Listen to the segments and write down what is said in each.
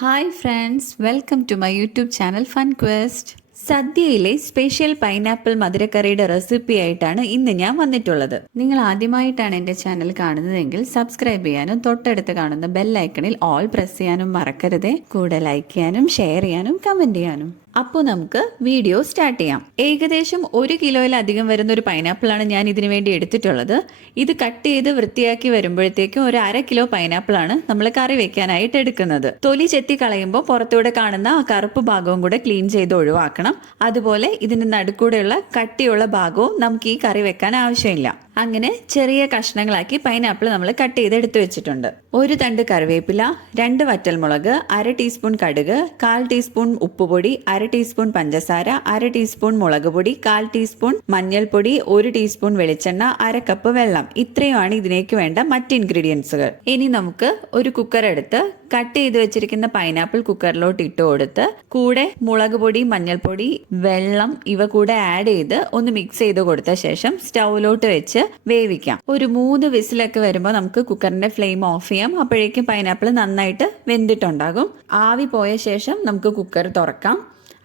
Hi friends, welcome to my YouTube channel Fun Quest. സദ്യയിലെ special pineapple മധുരക്കറിയുടെ recipe ആയിട്ടാണ് ഇന്ന് ഞാൻ വന്നിട്ടുള്ളത്. നിങ്ങൾ ആദ്യമായിട്ടാണ് എൻ്റെ ചാനൽ കാണുന്നതെങ്കിൽ സബ്സ്ക്രൈബ് ചെയ്യാനും തൊട്ടടുത്ത് കാണുന്ന ബെല്ലൈക്കണിൽ ഓൾ പ്രസ് ചെയ്യാനും മറക്കരുതേ. കൂടെ ലൈക്ക് ചെയ്യാനും ഷെയർ ചെയ്യാനും കമൻറ്റ് ചെയ്യാനും. അപ്പോൾ നമുക്ക് വീഡിയോ സ്റ്റാർട്ട് ചെയ്യാം. ഏകദേശം 1 കിലോയിലധികം വരുന്ന ഒരു പൈനാപ്പിളാണ് ഞാൻ ഇതിനു വേണ്ടി എടുത്തിട്ടുള്ളത്. ഇത് കട്ട് ചെയ്ത് വൃത്തിയാക്കി വരുമ്പോഴത്തേക്കും ഒരു 1/2 കിലോ പൈനാപ്പിളാണ് നമ്മൾ കറി വെക്കാനായിട്ട് എടുക്കുന്നത്. തൊലി ചെത്തി കളയുമ്പോൾ പുറത്തൂടെ കാണുന്ന ആ കറുപ്പ് ഭാഗവും കൂടെ ക്ലീൻ ചെയ്ത് ഒഴിവാക്കണം. അതുപോലെ ഇതിന് നടുക്കൂടെയുള്ള കട്ടിയുള്ള ഭാഗവും നമുക്ക് ഈ കറി വെക്കാൻ ആവശ്യമില്ല. അങ്ങനെ ചെറിയ കഷ്ണങ്ങളാക്കി പൈനാപ്പിൾ നമ്മൾ കട്ട് ചെയ്ത് എടുത്തു വെച്ചിട്ടുണ്ട്. 1 തണ്ട് കറിവേപ്പില, 2 വറ്റൽമുളക്, 1/2 ടീസ്പൂൺ കടുക്, 1/4 ടീസ്പൂൺ ഉപ്പുപൊടി, 1/2 ടീസ്പൂൺ പഞ്ചസാര, 1/2 ടീസ്പൂൺ മുളക് പൊടി, 1/4 ടീസ്പൂൺ മഞ്ഞൾപ്പൊടി, 1 ടീസ്പൂൺ വെളിച്ചെണ്ണ, 1/2 കപ്പ് വെള്ളം. ഇത്രയുമാണ് ഇതിലേക്ക് വേണ്ട മറ്റ് ഇൻഗ്രീഡിയൻസുകൾ. ഇനി നമുക്ക് ഒരു കുക്കർ എടുത്ത് കട്ട് ചെയ്ത് വെച്ചിരിക്കുന്ന പൈനാപ്പിൾ കുക്കറിലോട്ട് ഇട്ട് കൊടുത്ത് കൂടെ മുളക് പൊടി, മഞ്ഞൾപ്പൊടി, വെള്ളം ഇവ കൂടെ ആഡ് ചെയ്ത് ഒന്ന് മിക്സ് ചെയ്ത് കൊടുത്ത ശേഷം സ്റ്റൗവിലോട്ട് വെച്ച് വേവിക്കാം. ഒരു 3 വിസിലൊക്കെ വരുമ്പോൾ നമുക്ക് കുക്കറിന്റെ ഫ്ലെയിം ഓഫ് ചെയ്യാം. അപ്പോഴേക്കും പൈനാപ്പിൾ നന്നായിട്ട് വെന്തിട്ടുണ്ടാകും. ആവി പോയ ശേഷം നമുക്ക് കുക്കർ തുറക്കാം.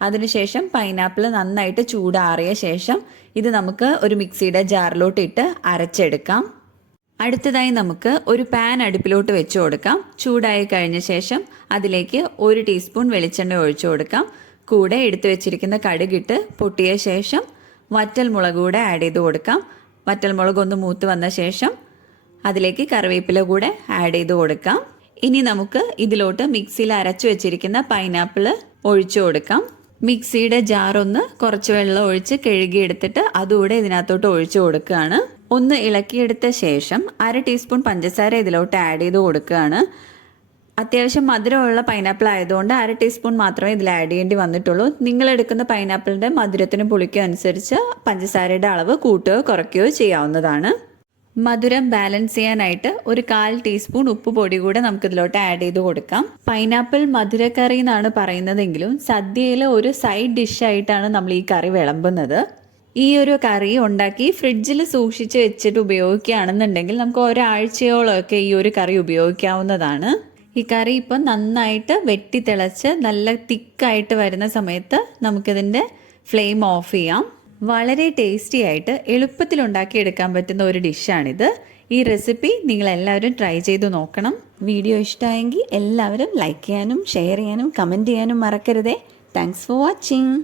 അതിനുശേഷം പൈനാപ്പിൾ നന്നായിട്ട് ചൂടാറിയ ശേഷം ഇത് നമുക്ക് ഒരു മിക്സിയുടെ ജാറിലോട്ട് ഇട്ട് അരച്ചെടുക്കാം. അടുത്തതായി നമുക്ക് ഒരു പാൻ അടുപ്പിലോട്ട് വെച്ച് കൊടുക്കാം. ചൂടായി കഴിഞ്ഞ ശേഷം അതിലേക്ക് 1 ടീസ്പൂൺ വെളിച്ചെണ്ണ ഒഴിച്ചു കൊടുക്കാം. കൂടെ എടുത്തു വെച്ചിരിക്കുന്ന കടുകിട്ട് പൊട്ടിയ ശേഷം വറ്റൽ മുളക് കൂടെ ആഡ് ചെയ്ത് കൊടുക്കാം. വറ്റൽമുളക് ഒന്ന് മൂത്ത് വന്ന ശേഷം അതിലേക്ക് കറിവേപ്പില കൂടെ ആഡ് ചെയ്ത് കൊടുക്കാം. ഇനി നമുക്ക് ഇതിലോട്ട് മിക്സിയിൽ അരച്ചു വെച്ചിരിക്കുന്ന പൈനാപ്പിൾ ഒഴിച്ചു കൊടുക്കാം. മിക്സിയുടെ ജാർ ഒന്ന് കുറച്ച് വെള്ളം ഒഴിച്ച് കഴുകിയെടുത്തിട്ട് അതുകൂടെ ഇതിനകത്തോട്ട് ഒഴിച്ചു കൊടുക്കുകയാണ്. ഒന്ന് ഇളക്കിയെടുത്ത ശേഷം 1/2 ടീസ്പൂൺ പഞ്ചസാര ഇതിലോട്ട് ആഡ് ചെയ്ത് കൊടുക്കുകയാണ്. അത്യാവശ്യം മധുരമുള്ള പൈനാപ്പിൾ ആയതുകൊണ്ട് 1/2 ടീസ്പൂൺ മാത്രമേ ഇതിൽ ആഡ് ചെയ്യേണ്ടി വന്നിട്ടുള്ളൂ. നിങ്ങൾ എടുക്കുന്ന പൈനാപ്പിളിൻ്റെ മധുരത്തിനും പുളിക്കും അനുസരിച്ച് പഞ്ചസാരയുടെ അളവ് കൂട്ടുകയോ കുറയ്ക്കുകയോ ചെയ്യാവുന്നതാണ്. മധുരം ബാലൻസ് ചെയ്യാനായിട്ട് ഒരു 1/4 ടീസ്പൂൺ ഉപ്പ് പൊടി കൂടെ നമുക്ക് ഇതിലോട്ട് ആഡ് ചെയ്ത് കൊടുക്കാം. പൈനാപ്പിൾ മധുരക്കറി എന്നാണ് പറയുന്നതെങ്കിലും സദ്യയിലെ ഒരു സൈഡ് ഡിഷായിട്ടാണ് നമ്മൾ ഈ കറി വിളമ്പുന്നത്. ഈ ഒരു കറി ഉണ്ടാക്കി ഫ്രിഡ്ജിൽ സൂക്ഷിച്ച് വെച്ചിട്ട് ഉപയോഗിക്കുകയാണെന്നുണ്ടെങ്കിൽ നമുക്ക് ഒരാഴ്ചയോളമൊക്കെ ഈ ഒരു കറി ഉപയോഗിക്കാവുന്നതാണ്. ഈ കറി ഇപ്പം നന്നായിട്ട് വെട്ടിത്തിളച്ച് നല്ല തിക്കായിട്ട് വരുന്ന സമയത്ത് നമുക്കിതിൻ്റെ ഫ്ലെയിം ഓഫ് ചെയ്യാം. വളരെ ടേസ്റ്റി ആയിട്ട് എളുപ്പത്തിൽ ഉണ്ടാക്കിയെടുക്കാൻ പറ്റുന്ന ഒരു ഡിഷാണിത്. ഈ റെസിപ്പി നിങ്ങളെല്ലാവരും ട്രൈ ചെയ്ത് നോക്കണം. വീഡിയോ ഇഷ്ടമായെങ്കിൽ എല്ലാവരും ലൈക്ക് ചെയ്യാനും ഷെയർ ചെയ്യാനും കമൻറ്റ് ചെയ്യാനും മറക്കരുതേ. Thanks for watching.